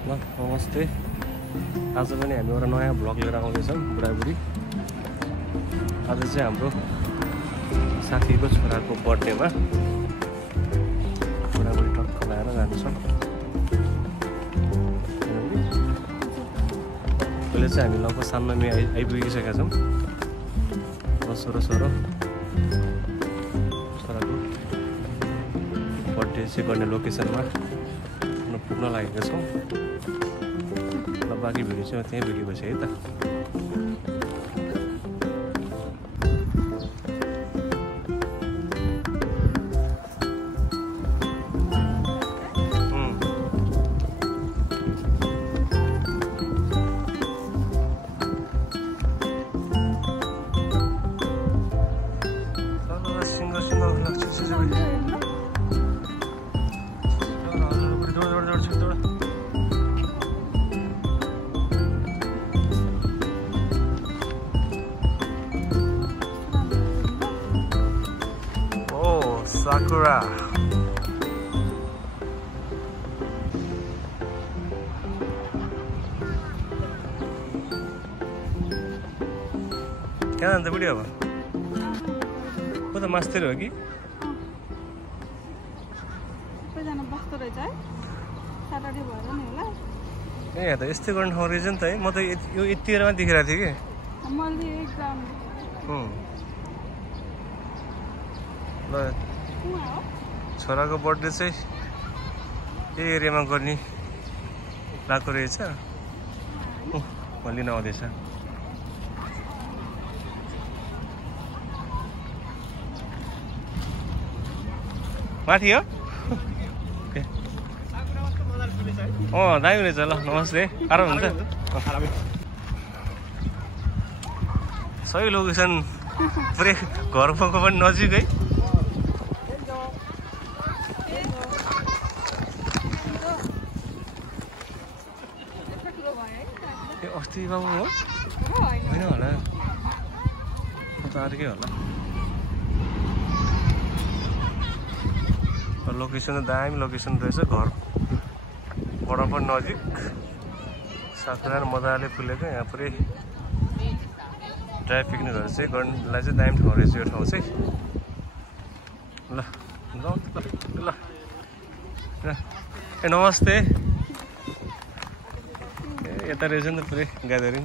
नमस्ते। आज पनि हामी एउटा नयाँ भ्लग लिएर आउँदैछौँ बुढाबुढी। आज चाहिँ हाम्रो साथीको छोराको बर्थडेमा बुढाबुढी टक्क लगाएर जान्छौँ। अहिले चाहिँ हामी लगभग 3 मे आइपुगिसकेका छौँ। छोराको बर्थडे चाहिँ गर्ने लोकेसनमा पुग्न लागेका छौँ। ल बाँकी भिडियो चाहिँ त्यहीँ पुगेपछि है त। Sakura. क्या अन्त बुढी अब को त मास्टर हो कि सबैजना बस्दो रहेछ है। सटर्डे भएर नि होला। ए यहाँ त यस्तै गर्ने ठाउँ रहेछ नि त है। म त यो यतिखेरमा देखिरहेको थिएँ कि मैले एक्जाम ल छोराको बर्थडे चाहिँ यही एरियामा गर्ने लाग्दो रहेछ। लिन आउँदैछ। माथि हो दामी रहेछ। ल नमस्ते। आराम हुन्छ। सही लोकेसन पुरै घरको पनि नजिकै। अस्ति बाबु हो होइन होला त अर्कै होला। लोकेसन त दामी लोकेसन रहेछ। घरबाट पनि नजिक। साथीहरू मजाले फुलेको। यहाँ पुरै ड्राई पिकनिकहरू चाहिँ गर्नलाई चाहिँ दामी ठाउँ रहेछ यो ठाउँ चाहिँ। ल ल ए नमस्ते। यता रहेछ नि त पुरै ग्यादरिङ।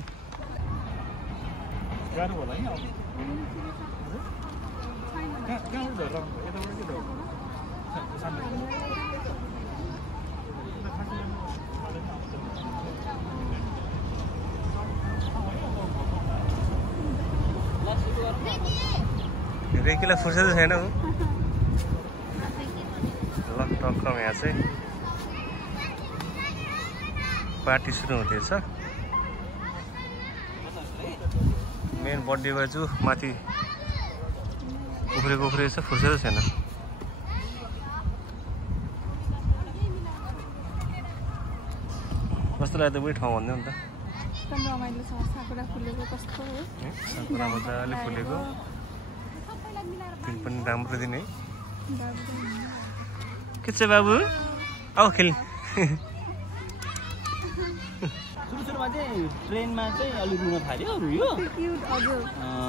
रेकीलाई फुर्सदै छैन ऊ। ल टक्कम यहाँ चाहिँ पार्टी सुरु हुँदैछ। मेन बर्थडे बाजु माथि उफ्रेको छ। फुर्सदै छैन। कस्तो लाग्यो बुढी ठाउँ भन्दै नि त। साकुरा फुलेको कस्तो हो। साकुरा मजाले फुलेको। फिल पनि राम्रो दिने है। के छ बाबु आऊ खेल। सुरुमा चाहिँ ट्रेनमा चाहिँ अलिक रुन थाल्यो रुयो।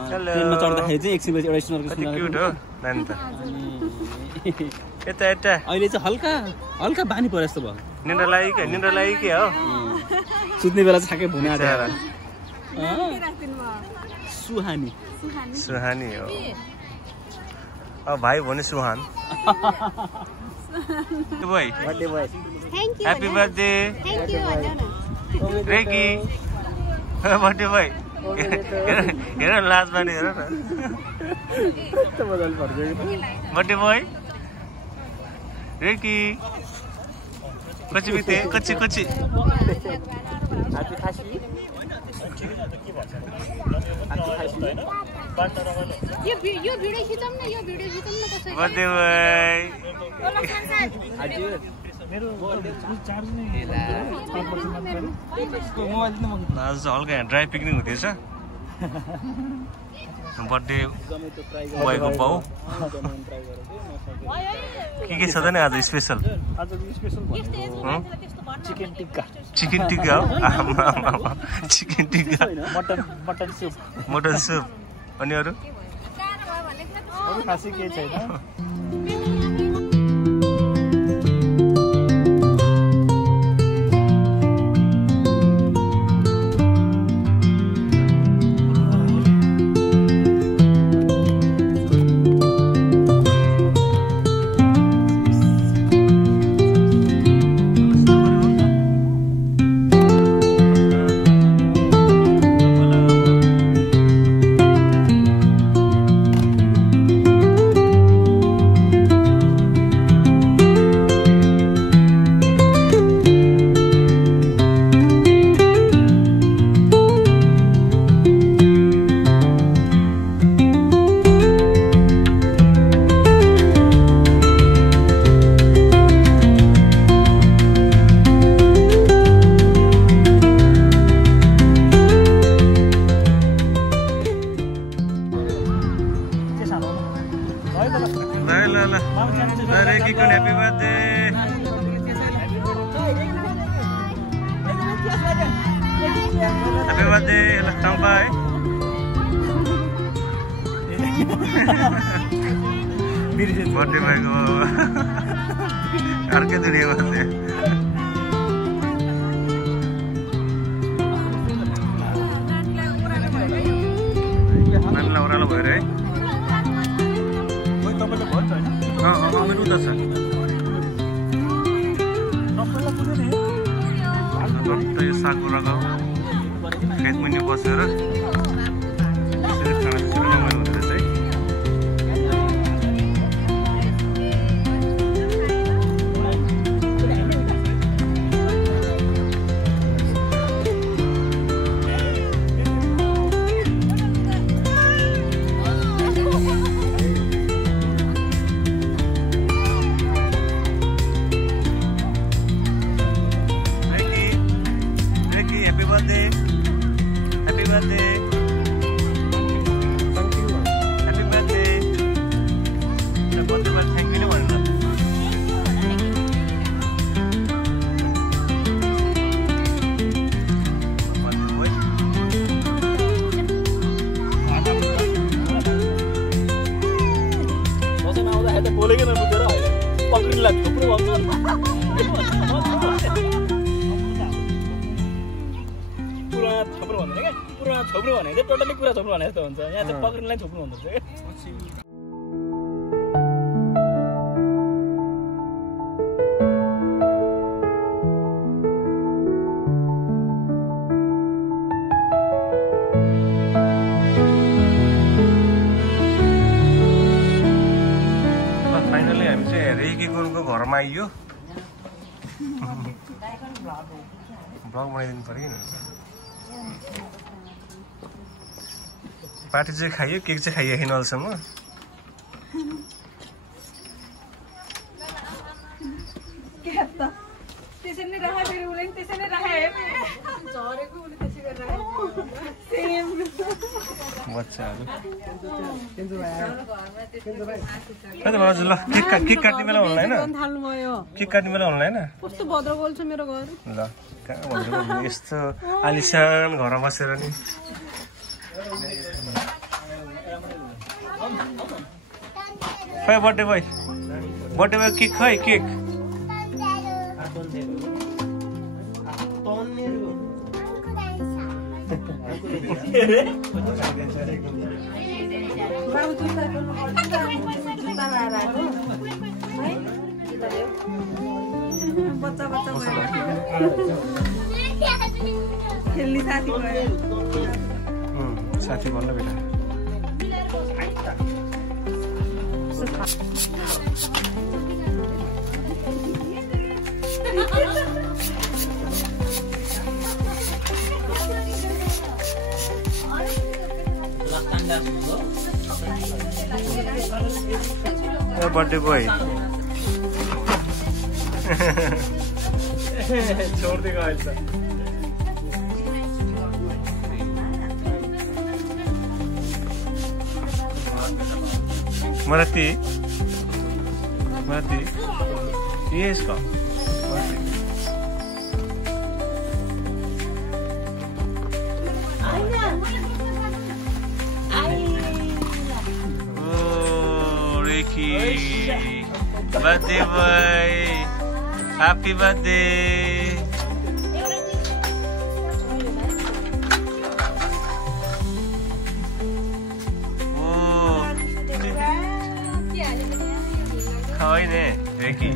ट्रेनमा चढ्दाखेरि चाहिँ एकछिन पछि एउटा स्नर्को क्युट हो नानी त। यता यता अहिले चाहिँ हल्का बानी परे जस्तो भयो। निन्द्रा लाग्यो के हो। सुत्ने बेला छाके भुना आएर सुहानी हो। अब भाइ भने Suhan. Birthday boy happy birthday Reki. Birthday boy हेर लाज माने हेर न। बर्थडे बोय रेकी कच्ची बिते कच्ची बर्थडे बोय। आज हल्का यहाँ ड्राई पिकनिक हुँदैछ। बर्थडे भएको बाउ के छ त नि आज स्पेसल चिकन टिक्का हो चिकन टिक्का मटन सुप अनि अरू खासै केही छैन बर्थडे भएको अर्कै दुनियाँ भन्दै नानीलाई ओह्रालो भयो है मेरो उता छ यो सागको रगाउ खेत मुनि बसेर खाना रमाइलो हुँदो रहेछ है छोप्रो भने चाहिँ टोटली कुरा छोप्रो भने जस्तो हुन्छ यहाँ चाहिँ पक्रिनलाई छोप्नु भन्दछ क्या फाइनली हामी चाहिँ रेकी गुरुको घरमा आइयो ब्लग बनाइदिनु पर्यो कि पार्टी चाहिँ खाइयो केक चाहिँ खाइयो छैन अहिलेसम्म बच्चाहरू हजुर ल केक काट्ने बेला हुनु होइन केक काट्ने बेला हुनु होइन कस्तो भद्र बोल्छ मेरो घर ल कहाँ भन्नु यस्तो आलिसान घरमा बसेर नि खै बर्थडे बोय केक खै केक खेल्ने साथी साथी भन्न बेटा बर्थडे बोय छोडिदिएको अहिले त Marati. Marati. Yes, ka. Marati. Oh, Ricky. Birthday boy. Happy birthday. खवाइने रेकी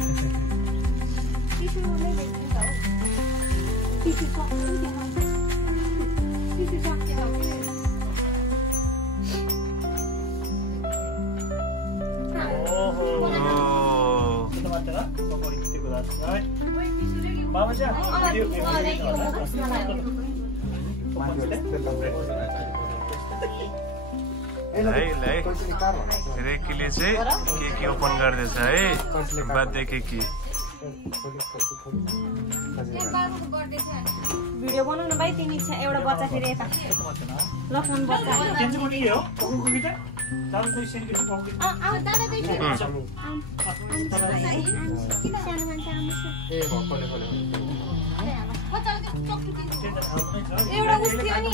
रेकीले चाहिँ केक ओपन गर्दैछ है बर्थडे केक भिडियो बनाउन भाइ तिमी एउटा बच्चा फेरि यता लक्ष्मण बच्चा एउटा उस थियो नि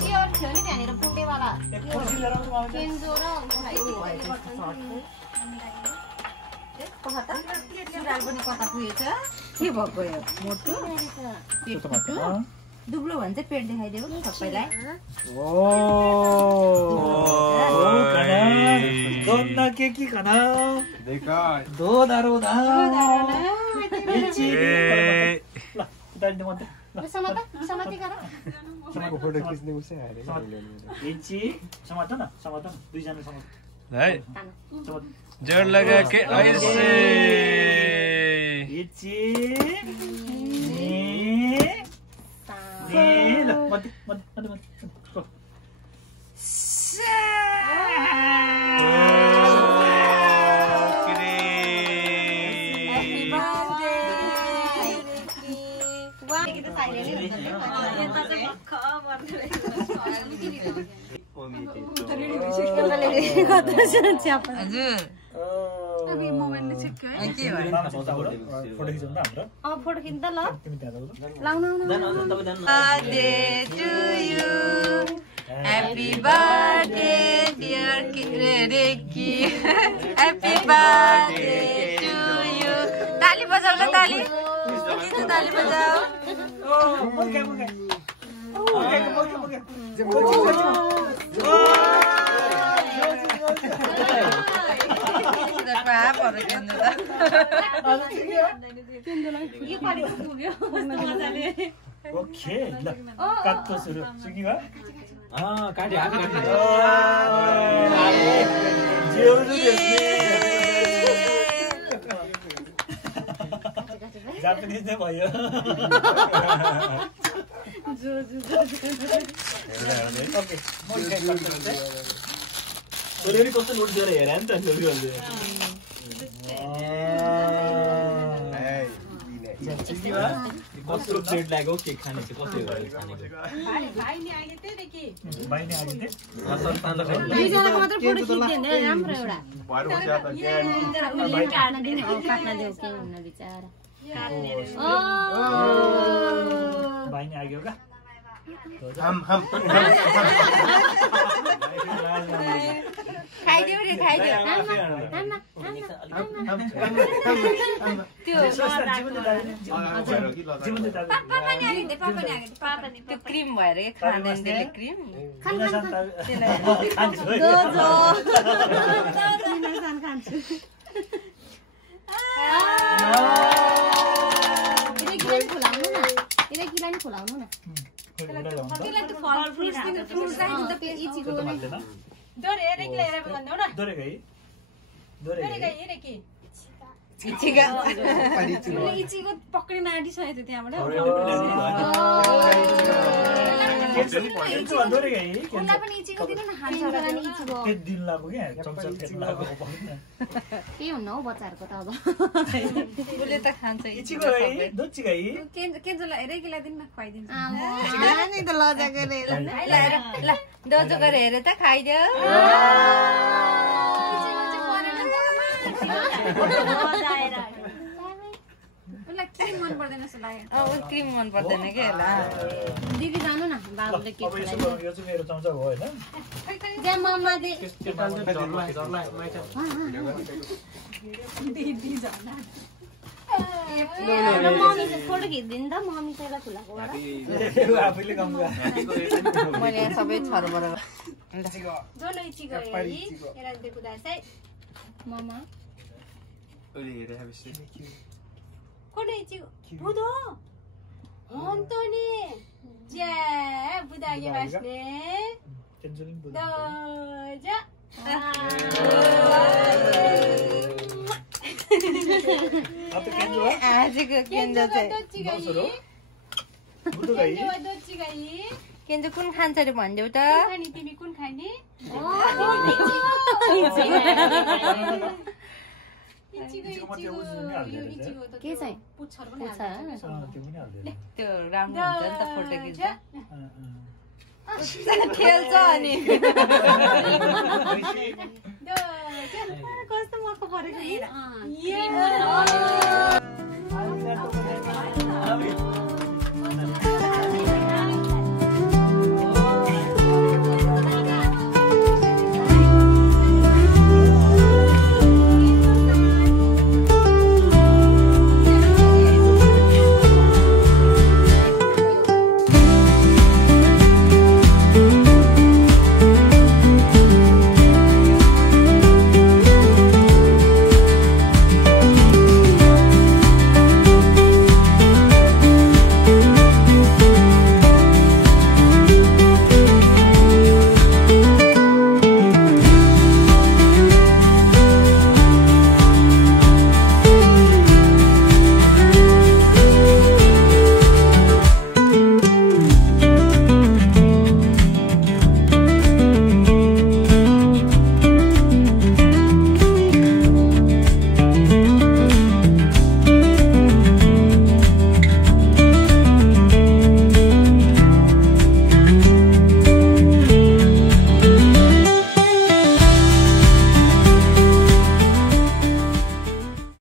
चियर थियो नि त्यहाँनिर पुटेवाला केन्जो र सुराल पनि कता पुगेछ के भएको यो मोटो दुब्लो भने चाहिँ पेट देखाइदेऊ सबैलाई जोड़ लगा के ऐसे फोटो खिच्दा ल Happy birthday dear Ricky Happy birthday to you ताली बजाऊ ल ताली ताली बजाऊ ओके ल काट्नु सुरु सुकिवा काटे जापानिज नै भयो छोरी कस्तो नोट दिएर हेरे नि त छोरी भन्दै कस्तो प्लेट लाग्यो केक खाने चाहिँ कसले गर्यो खाने भाइले आइले त्यही देखि भाइले आइले त्यही दुईजनाको मात्र फोटो खिच्दैन राम्रो एउटा भाइ काट्न दिनु काट्न देऊ के हुन्न बिचारा भाइ नि आग्यो का खाइदेऊ रे खाइदेऊ त्यो क्रिम भएर खाँदैन त्यसले क्रिम खुलाउनु न इचीको पक्रिन आँटिसकेको थियो त्यहाँबाट उसलाई पनि इचीको दिनु न खान्छ त्यही हुन्न हौ बच्चाहरूको त अब उसले त खान्छ केन्जोलाई रेकीलाई दिनु न खुवाइदिन्छ नि त लजा गरेर ल दोजो गरेर हेरे त खाइदेऊ उसलाई क्रिम मन पर्दैन जस्तो लाग्यो क्रिम मन पर्दैन के होला दिदी जानु न बाबुले के अब यसो गर्नु, यो चाहिँ मेरो चम्चा हो होइन जे मम्माले दिदी झन् मम्मी फोटो खिच्दिनु त मम्मी चाहिँ खुलाको आफैले कम मैले यहाँ सबै छरबर जोलो इची गए एरा देखु दासै मम्मा कोने इची बुदो होन्तोनी जे बुदागे बास्ने टेन्सन बुझ्नु दजा अब त केन्जो हो आजको केन्जो चाहिँ दोस्रो बुटु गई दोची गई केन्जो कुन खान्छ रे भनिदेऊ त खानी तिमी कुन खाने के चाहिँ पुच्छर पनि पुच्छर? हाल्छ त्यो पनि हाल्दैन त्यो राम्रो हुन्छ नि त फोटो खिच्दा खेल्छ अनि कस्तो मक्क परेको